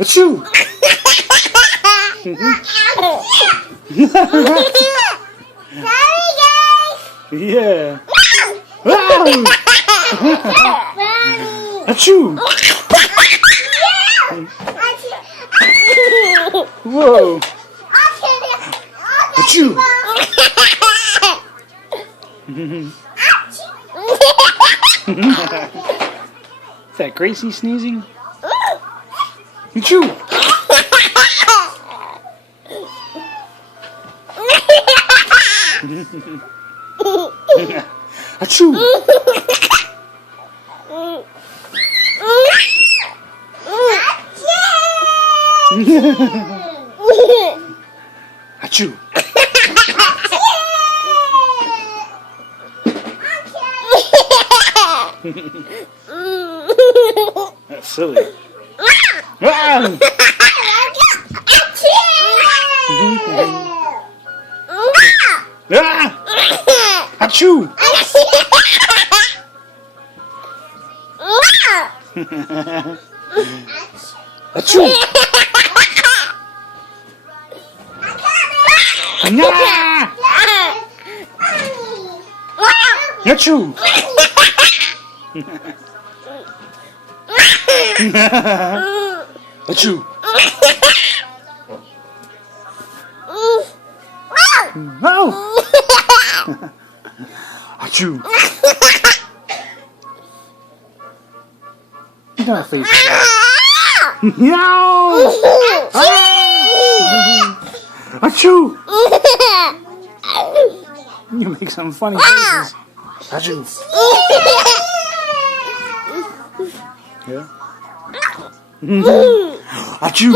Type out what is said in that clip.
Achoo! Sorry, guys. Yeah. Achoo! Whoa! Achoo! Is that Gracie sneezing? Achoo! Achoo! Achoo! That's silly. Ah! Ah! Achoo! Achoo! Nah! Achoo! Achoo! No! Achoo! You got a face. No! Ah! Achoo! You make some funny faces. Achoo! Yeah? Achoo!